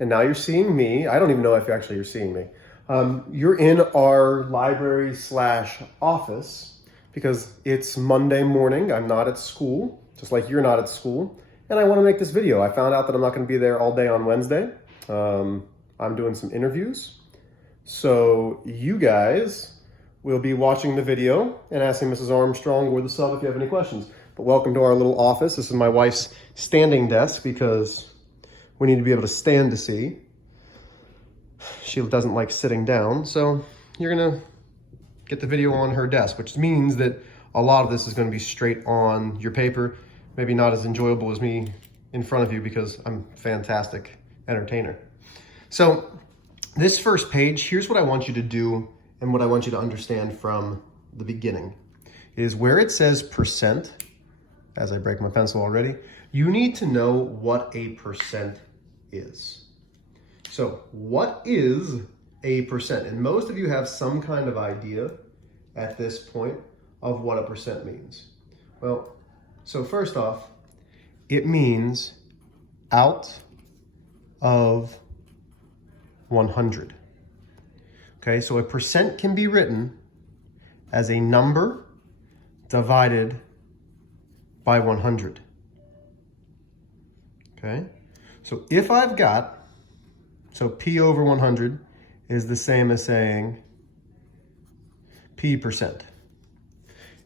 And now you're seeing me. I don't even know if actually you're seeing me. You're in our library slash office because it's Monday morning. I'm not at school, just like you're not at school. And I want to make this video. I found out that I'm not going to be there all day on Wednesday. I'm doing some interviews. So you guys will be watching the video and asking Mrs. Armstrong or the sub if you have any questions. But welcome to our little office. This is my wife's standing desk because we need to be able to stand to see. She doesn't like sitting down, so you're gonna get the video on her desk, which means that a lot of this is gonna be straight on your paper. Maybe not as enjoyable as me in front of you because I'm a fantastic entertainer. So this first page, here's what I want you to do and what I want you to understand from the beginning is where it says percent, as I break my pencil already, you need to know what a percent is. So what is a percent? And most of you have some kind of idea at this point of what a percent means. Well, so first off, it means out of 100. Okay, so a percent can be written as a number divided by 100. Okay, so if I've got, so P over 100 is the same as saying P percent,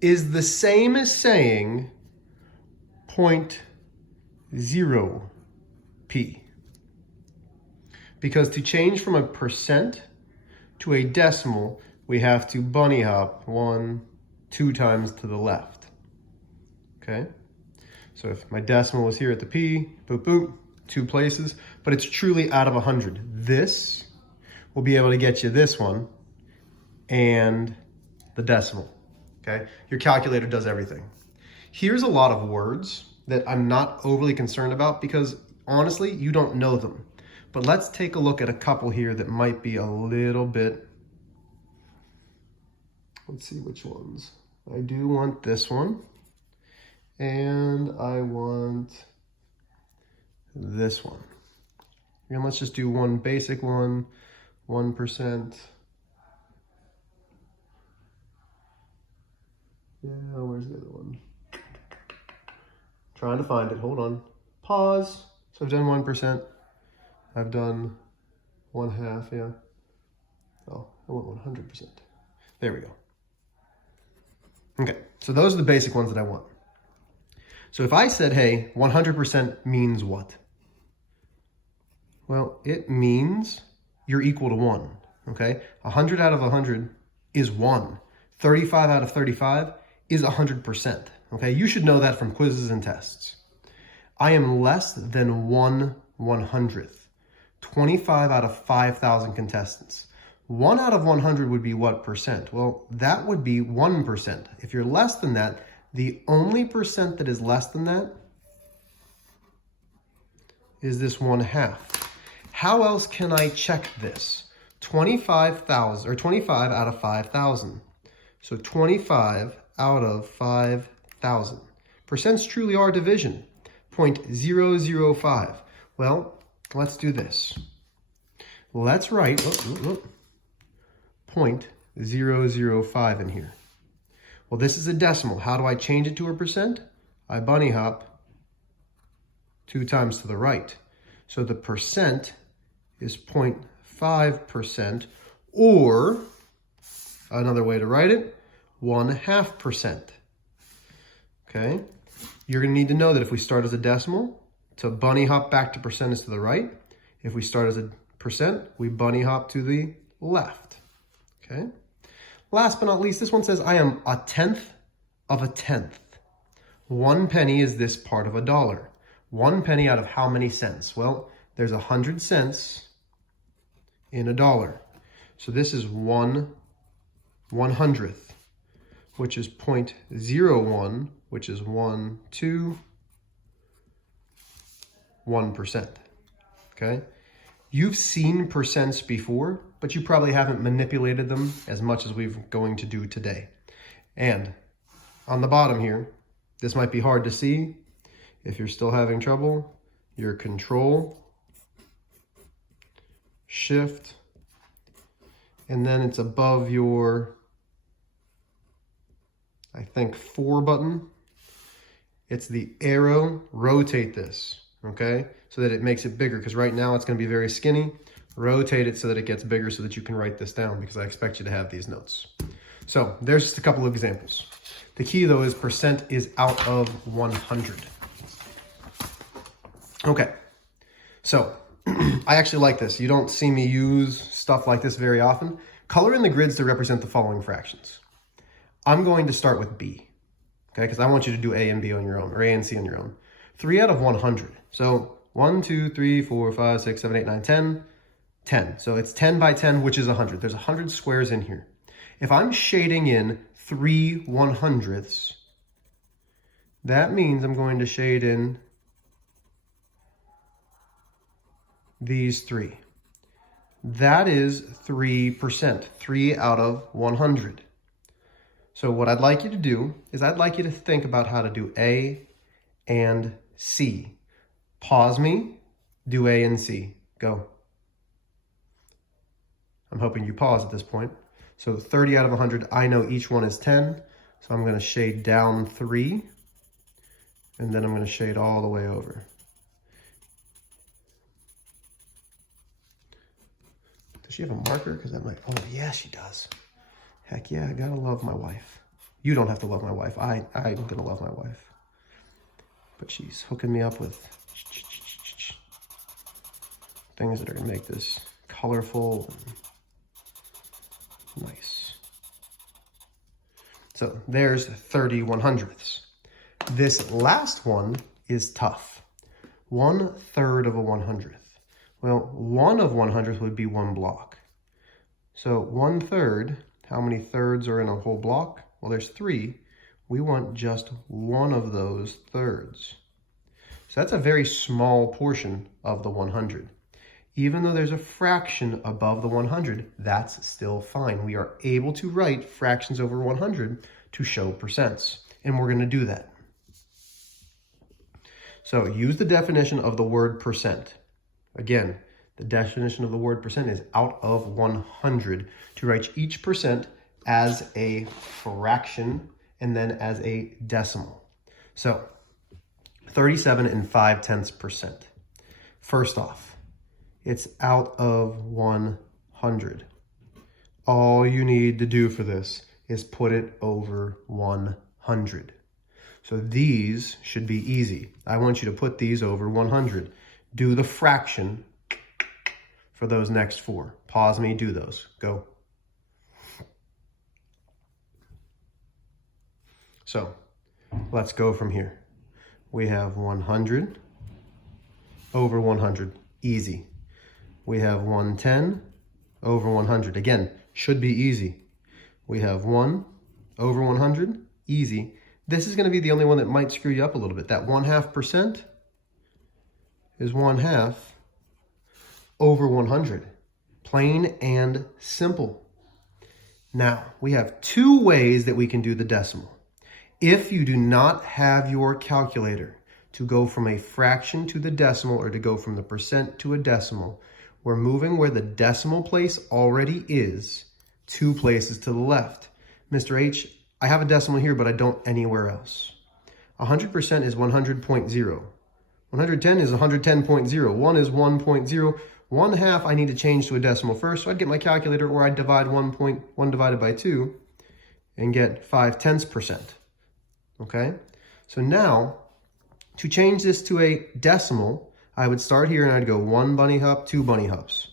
is the same as saying 0.0 P. Because to change from a percent to a decimal, we have to bunny hop 1, 2 times to the left. Okay? So if my decimal was here at the P, boop, boop, 2 places, but it's truly out of 100. This will be able to get you this one and the decimal, okay? Your calculator does everything. Here's a lot of words that I'm not overly concerned about because honestly, you don't know them. But let's take a look at a couple here that might be a little bit, let's see which ones. I do want this one. And I want this one. And let's just do one basic one, 1%. Yeah, where's the other one? Trying to find it, hold on. Pause. So I've done 1%. I've done 1/2, yeah. Oh, I want 100%. There we go. Okay, so those are the basic ones that I want. So if I said, hey, 100% means what? Well, it means you're equal to 1, okay? 100 out of 100 is 1. 35 out of 35 is 100%, okay? You should know that from quizzes and tests. I am less than 1/100th. 25 out of 5,000 contestants. 1 out of 100 would be what percent? Well, that would be 1%. If you're less than that, the only percent that is less than that is this 1/2. How else can I check this? 25,000 or 25 out of 5,000. So 25 out of 5,000. Percents truly are division. 0.005. Well, let's do this. Let's write 0.005 in here. Well, this is a decimal. How do I change it to a percent? I bunny hop 2 times to the right. So the percent is 0.5%, or another way to write it, 1/2%. Okay? You're going to need to know that if we start as a decimal, to bunny hop back to percent is to the right. If we start as a percent, we bunny hop to the left. Okay? Last but not least, this one says, I am 1/10 of a tenth. 1 penny is this part of a dollar. 1 penny out of how many cents? Well, there's 100 cents in a dollar. So this is 1/100th, which is 0.01, which is 1, 2, 1%. Okay? You've seen percents before, but you probably haven't manipulated them as much as we're going to do today. And on the bottom here, this might be hard to see. If you're still having trouble, your control shift, and then it's above your, I think, 4 button. It's the arrow, rotate this, okay? So that it makes it bigger, because right now it's gonna be very skinny. Rotate it so that it gets bigger so that you can write this down, because I expect you to have these notes. So there's just a couple of examples. The key though is percent is out of 100. Okay, so I actually like this. You don't see me use stuff like this very often. Color in the grids to represent the following fractions. I'm going to start with B, okay? Because I want you to do A and B on your own, or A and C on your own. 3 out of 100. So 1, 2, 3, 4, 5, 6, 7, 8, 9, 10, 10. So it's 10 by 10, which is 100. There's 100 squares in here. If I'm shading in 3 100ths, that means I'm going to shade in these 3. That is 3%, 3 out of 100. So what I'd like you to do is I'd like you to think about how to do A and C. Pause me, do A and C, go. I'm hoping you pause at this point. So 30 out of 100, I know each one is 10. So I'm gonna shade down 3, and then I'm gonna shade all the way over. Does she have a marker? Because that might, oh yeah, she does. Heck yeah, I gotta love my wife. You don't have to love my wife. I'm gonna love my wife. But she's hooking me up with things that are gonna make this colorful and nice. So there's 30 100ths. This last one is tough. 1/3 of a 100th. Well, 1 of 100th would be 1 block. So 1/3, how many thirds are in a whole block? Well, there's 3. We want just 1 of those thirds. So that's a very small portion of the 100. Even though there's a fraction above the 100, that's still fine. We are able to write fractions over 100 to show percents, and we're gonna do that. So use the definition of the word percent. Again, the definition of the word percent is out of 100 to write each percent as a fraction and then as a decimal. So 37 5/10%. First off, it's out of 100. All you need to do for this is put it over 100. So these should be easy. I want you to put these over 100. Do the fraction for those next 4. Pause me, do those. Go. So let's go from here. We have 100 over 100, easy. We have 110 over 100. Again, should be easy. We have 1 over 100, easy. This is gonna be the only one that might screw you up a little bit. That 1/2% is 1/2 over 100. Plain and simple. Now, we have 2 ways that we can do the decimal. If you do not have your calculator to go from a fraction to the decimal or to go from the percent to a decimal, we're moving where the decimal place already is 2 places to the left. Mr. H, I have a decimal here, but I don't anywhere else. 100% is 100.0. 110 is 110.0. 1 is 1.0. 1/2 I need to change to a decimal first, so I'd get my calculator, or I'd divide 1.1 divided by 2 and get 5/10%. Okay? So now, to change this to a decimal, I would start here and I'd go 1 bunny hop, 2 bunny hops,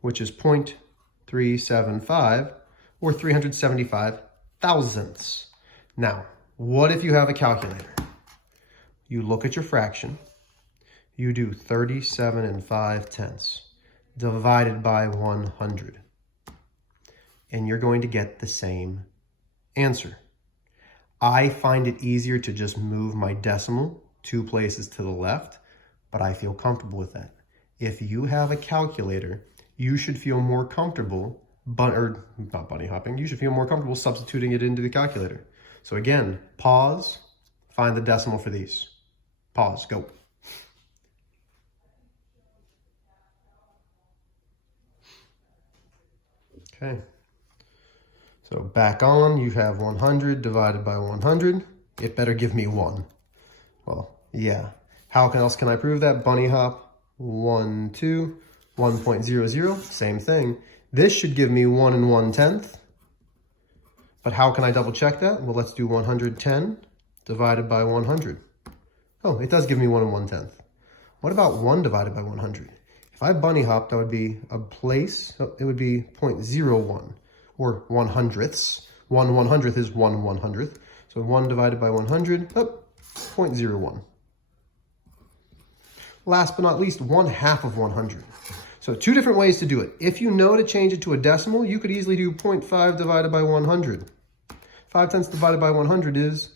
which is 0.375 or 375 thousandths. Now, what if you have a calculator? You look at your fraction, you do 37 5/10 divided by 100, and you're going to get the same answer. I find it easier to just move my decimal 2 places to the left, but I feel comfortable with that. If you have a calculator, you should feel more comfortable, not bunny hopping, you should feel more comfortable substituting it into the calculator. So again, pause, find the decimal for these. Pause, go. Okay. So back on, you have 100 divided by 100. It better give me 1. Well, yeah. How else can I prove that? Bunny hop, 1, 2, 1.00, same thing. This should give me 1 and 1/10. But how can I double check that? Well, let's do 110 divided by 100. Oh, it does give me 1 and 1/10. What about 1 divided by 100? If I bunny hopped, that would be a place. It would be 0.01 or 1/100ths. 1/100th is 1/100th. So 1 divided by 100, 0.01. Last but not least, 1/2 of 100. So 2 different ways to do it. If you know to change it to a decimal, you could easily do 0.5 divided by 100. 5/10 divided by 100 is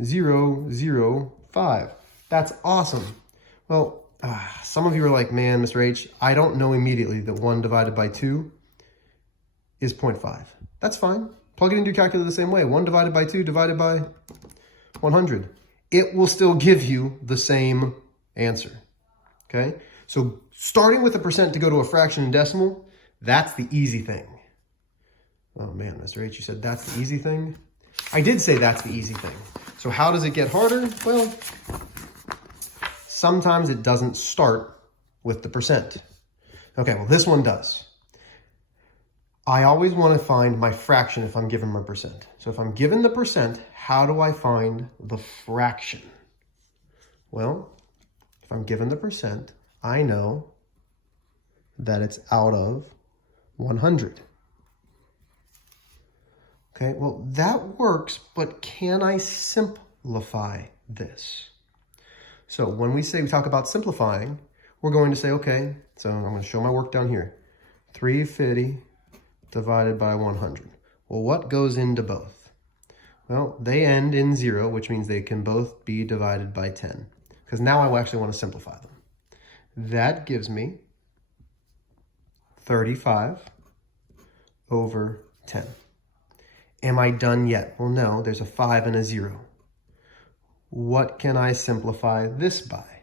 0.005. That's awesome. Well, some of you are like, man, Mr. H, I don't know immediately that 1 divided by 2 is 0.5. That's fine. Plug it into your calculator the same way. 1 divided by 2 divided by 100. It will still give you the same answer. Okay? So starting with a percent to go to a fraction and decimal, that's the easy thing. Oh man, Mr. H, you said that's the easy thing? I did say that's the easy thing. So how does it get harder? Well, sometimes it doesn't start with the percent. Okay, well this one does. I always want to find my fraction if I'm given my percent. So if I'm given the percent, how do I find the fraction? Well, if I'm given the percent, I know that it's out of 100. Okay, well that works, but can I simplify this? So when we talk about simplifying, we're going to say, okay, so I'm going to show my work down here. 350 divided by 100. Well, what goes into both? Well, they end in 0, which means they can both be divided by 10. Because now I actually want to simplify them. That gives me 35 over 10. Am I done yet? Well, no, there's a 5 and a 0. What can I simplify this by?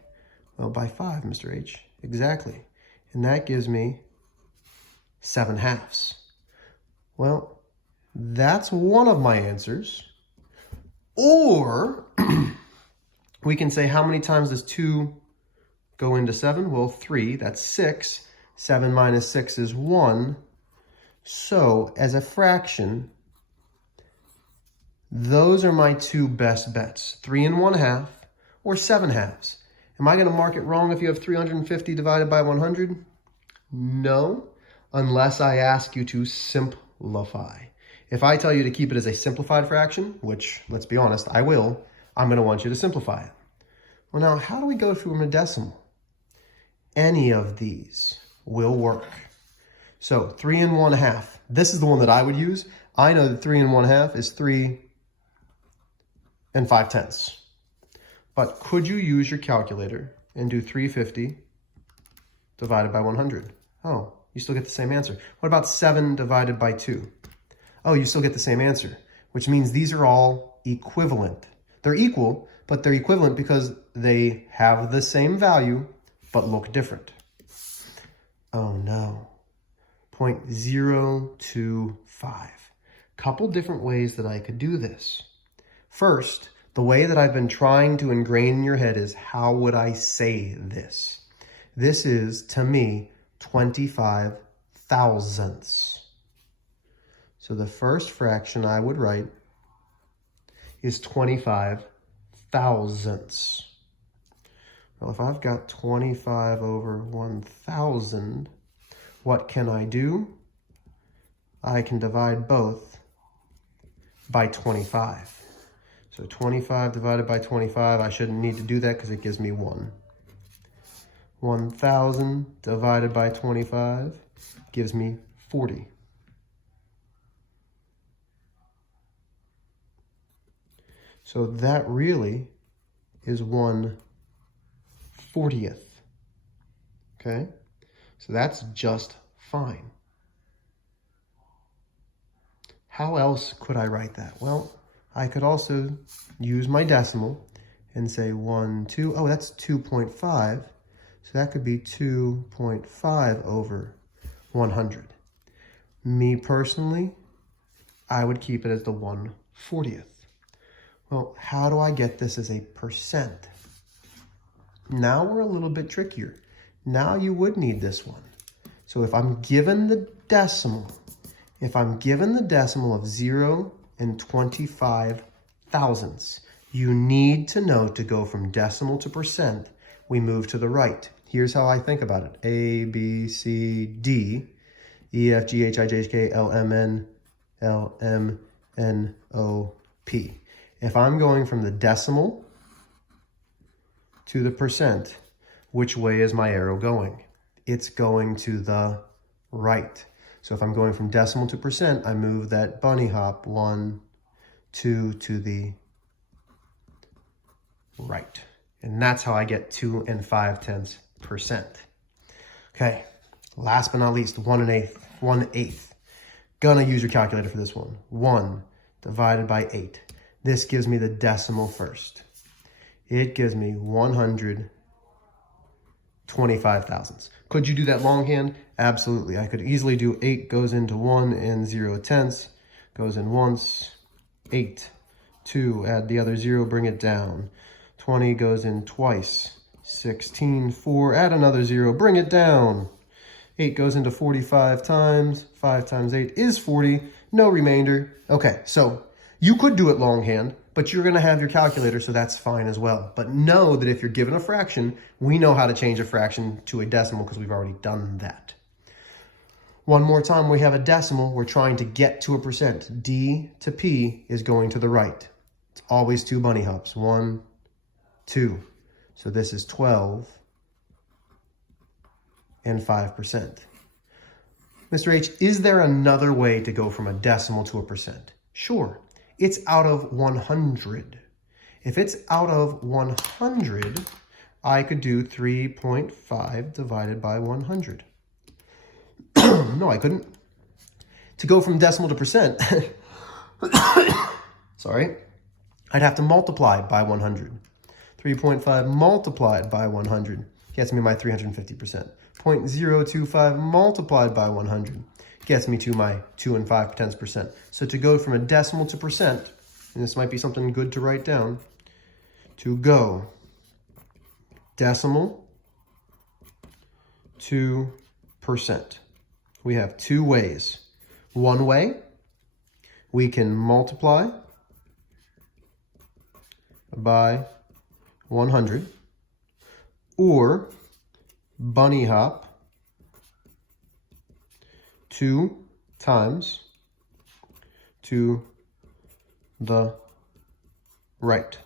Well, by 5, Mr. H. Exactly. And that gives me 7/2. Well, that's one of my answers. Or we can say, how many times does 2 go into 7? Well, 3. That's 6. 7 minus 6 is 1. So as a fraction, those are my 2 best bets, 3 1/2 or 7/2. Am I going to mark it wrong if you have 350 divided by 100? No, unless I ask you to simplify. If I tell you to keep it as a simplified fraction, which, let's be honest, I will, I'm going to want you to simplify it. Well, now, how do we go from a decimal? Any of these will work. So 3 1/2, this is the one that I would use. I know that 3 1/2 is 3 5/10. But could you use your calculator and do 350 divided by 100? Oh, you still get the same answer. What about 7 divided by 2? Oh, you still get the same answer, which means these are all equivalent. They're equal, but they're equivalent because they have the same value, but look different. Oh no, 0.025. Couple different ways that I could do this. First, the way that I've been trying to ingrain in your head is, how would I say this? This is, to me, 25 thousandths. So the first fraction I would write is 25 thousandths. Well, if I've got 25 over 1,000, what can I do? I can divide both by 25. So 25 divided by 25, I shouldn't need to do that because it gives me 1. 1,000 divided by 25 gives me 40. So that really is 1/40th. Okay? So that's just fine. How else could I write that? Well, I could also use my decimal and say 1, 2, oh, that's 2.5. So that could be 2.5 over 100. Me personally, I would keep it as the 1/40th. Well, how do I get this as a percent? Now we're a little bit trickier. Now you would need this one. So if I'm given the decimal, of 0 and 25 thousandths, you need to know to go from decimal to percent, we move to the right. Here's how I think about it. A, B, C, D, E, F, G, H, I, J, K, L, M, N, O, P. If I'm going from the decimal to the percent, which way is my arrow going? It's going to the right. So if I'm going from decimal to percent, I move that bunny hop 1, 2 to the right. And that's how I get 2 5/10%. Okay, last but not least, 1/8. Gonna use your calculator for this one. 1 divided by 8. This gives me the decimal first. It gives me 125 thousandths. Could you do that longhand? Absolutely. I could easily do 8 goes into 1 and 0/10, goes in once, 8, 2, add the other 0, bring it down. 20 goes in twice, 16, 4, add another 0, bring it down. 8 goes into 45 times, 5 times 8 is 40, no remainder. Okay, so you could do it longhand, but you're gonna have your calculator, so that's fine as well. But know that if you're given a fraction, we know how to change a fraction to a decimal because we've already done that. One more time, we have a decimal, we're trying to get to a percent. D to P is going to the right. It's always 2 bunny hops, 1, 2. So this is 12 and 5%. Mr. H, is there another way to go from a decimal to a percent? Sure, it's out of 100. If it's out of 100, I could do 3.5 divided by 100. No, I couldn't. To go from decimal to percent, sorry, I'd have to multiply by 100. 3.5 multiplied by 100 gets me my 350%. 0.025 multiplied by 100 gets me to my 2 5/10%. So to go from a decimal to percent, and this might be something good to write down, to go decimal to percent, we have 2 ways. One way, we can multiply by 100, or bunny hop 2 times to the right.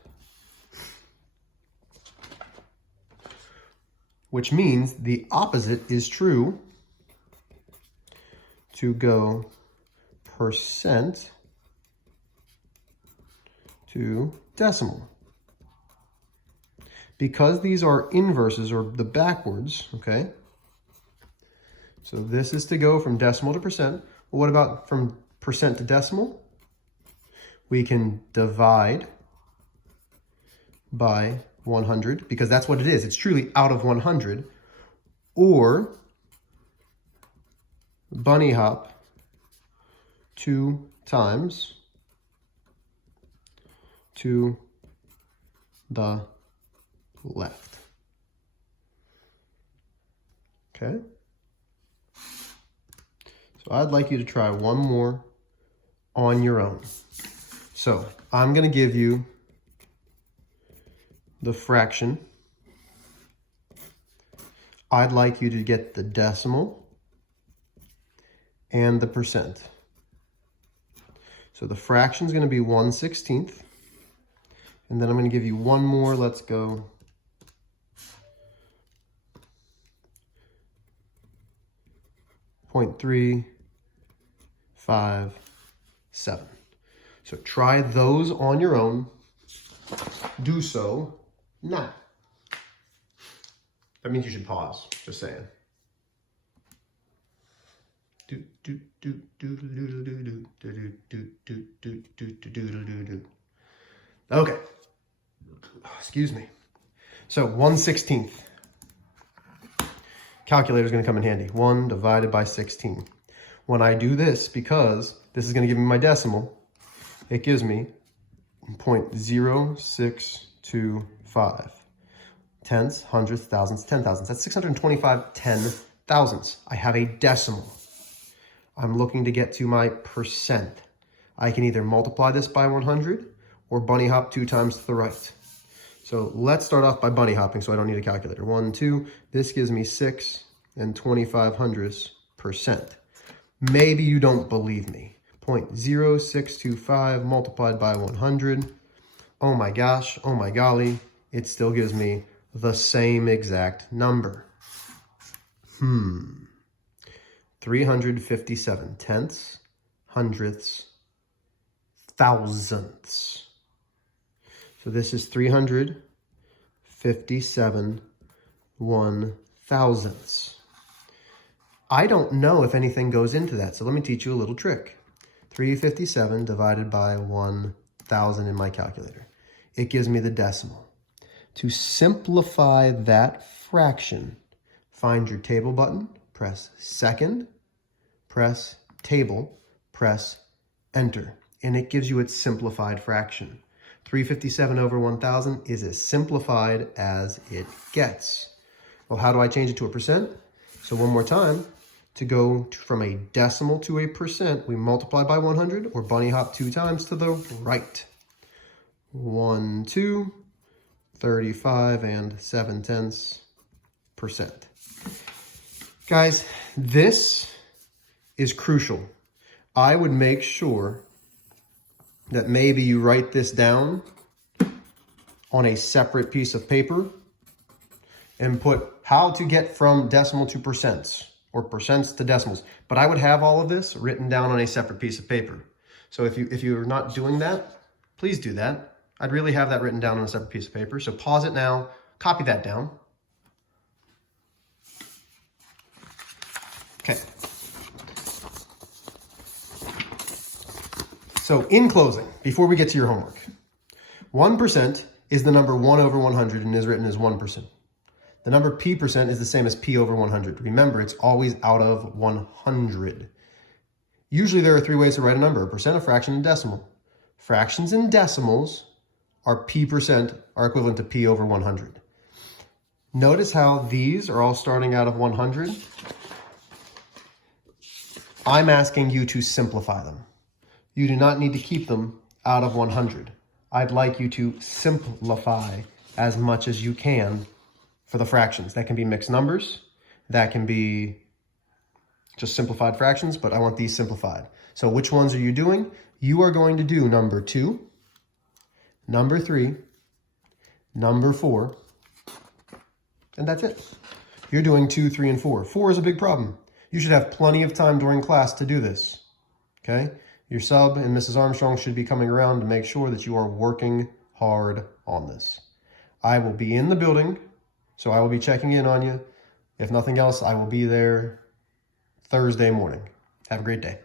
Which means the opposite is true. To go percent to decimal. Because these are inverses, or the backwards, okay? So this is to go from decimal to percent. Well, what about from percent to decimal? We can divide by 100, because that's what it is. It's truly out of 100. Or bunny hop 2 times to the left. Okay? So I'd like you to try one more on your own. So I'm going to give you the fraction. I'd like you to get the decimal and the percent. So the fraction is going to be 1/16. And then I'm going to give you one more. Let's go 0.357. So try those on your own. Do so now. That means you should pause, just saying. Okay. Excuse me. So 1/16. Calculator's going to come in handy. 1 divided by 16. When I do this, because this is going to give me my decimal, it gives me 0.0625. Tenths, hundredths, thousandths, 10,000ths. That's 625 10,000ths. I have a decimal. I'm looking to get to my percent. I can either multiply this by 100 or bunny hop 2 times to the right. So let's start off by bunny hopping so I don't need a calculator. 1, 2, this gives me 6 and 2500%. Maybe you don't believe me. 0.0625 multiplied by 100. Oh my gosh, oh my golly, it still gives me the same exact number. 357 tenths, hundredths, thousandths. So this is 357 1,000ths. I don't know if anything goes into that, so let me teach you a little trick. 357 divided by 1,000 in my calculator. It gives me the decimal. To simplify that fraction, find your table button, press second, press table, press enter, and it gives you its simplified fraction. 357 over 1,000 is as simplified as it gets. Well, how do I change it to a percent? So one more time, to go from a decimal to a percent, we multiply by 100 or bunny hop 2 times to the right. 1, 2, 35 and 7/10%. Guys, this is crucial. I would make sure that maybe you write this down on a separate piece of paper and put how to get from decimal to percents or percents to decimals. But I would have all of this written down on a separate piece of paper. So if you're not doing that, please do that. I'd really have that written down on a separate piece of paper. So pause it now, copy that down. Okay. So in closing, before we get to your homework, 1% is the number 1 over 100 and is written as 1%. The number p% is the same as p over 100. Remember, it's always out of 100. Usually there are 3 ways to write a number: a percent, a fraction, and decimal. Fractions and decimals are p% are equivalent to p over 100. Notice how these are all starting out of 100. I'm asking you to simplify them. You do not need to keep them out of 100. I'd like you to simplify as much as you can for the fractions. That can be mixed numbers. That can be just simplified fractions, but I want these simplified. So which ones are you doing? You are going to do number 2, number 3, number 4, and that's it. You're doing 2, 3, and 4. 4 is a big problem. You should have plenty of time during class to do this, okay? Your sub and Mrs. Armstrong should be coming around to make sure that you are working hard on this. I will be in the building, so I will be checking in on you. If nothing else, I will be there Thursday morning. Have a great day.